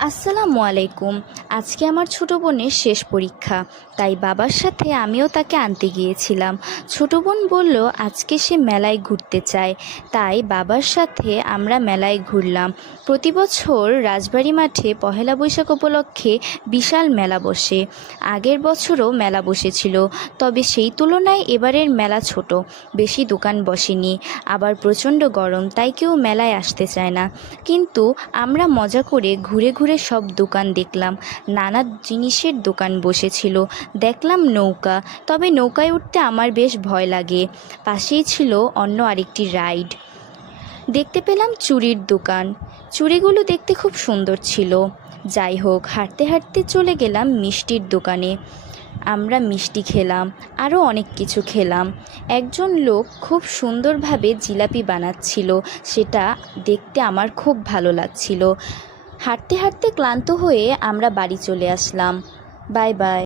আসসালামু আলাইকুম। আজকে আমার ছোটো বোনের শেষ পরীক্ষা, তাই বাবার সাথে আমিও তাকে আনতে গিয়েছিলাম। ছোটো বোন বলল আজকে সে মেলায় ঘুরতে চায়, তাই বাবার সাথে আমরা মেলায় ঘুরলাম। প্রতি বছর রাজবাড়ি মাঠে পহেলা বৈশাখ উপলক্ষে বিশাল মেলা বসে। আগের বছরও মেলা বসেছিল, তবে সেই তুলনায় এবারের মেলা ছোট, বেশি দোকান বসেনি। আবার প্রচণ্ড গরম, তাই কেউ মেলায় আসতে চায় না। কিন্তু আমরা মজা করে ঘুরে ঘুরে সব দোকান দেখলাম। নানা জিনিসের দোকান বসেছিল। দেখলাম নৌকা, তবে নৌকায় উঠতে আমার বেশ ভয় লাগে। পাশেই ছিল অন্য আরেকটি রাইড। দেখতে পেলাম চুড়ির দোকান। চুড়িগুলো দেখতে খুব সুন্দর ছিল। যাই হোক, হাঁটতে হাঁটতে চলে গেলাম মিষ্টির দোকানে। আমরা মিষ্টি খেলাম, আরও অনেক কিছু খেলাম। একজন লোক খুব সুন্দরভাবে জিলাপি বানাচ্ছিল, সেটা দেখতে আমার খুব ভালো লাগছিল। হাঁটতে হাঁটতে ক্লান্ত হয়ে আমরা বাড়ি চলে আসলাম। Bye bye.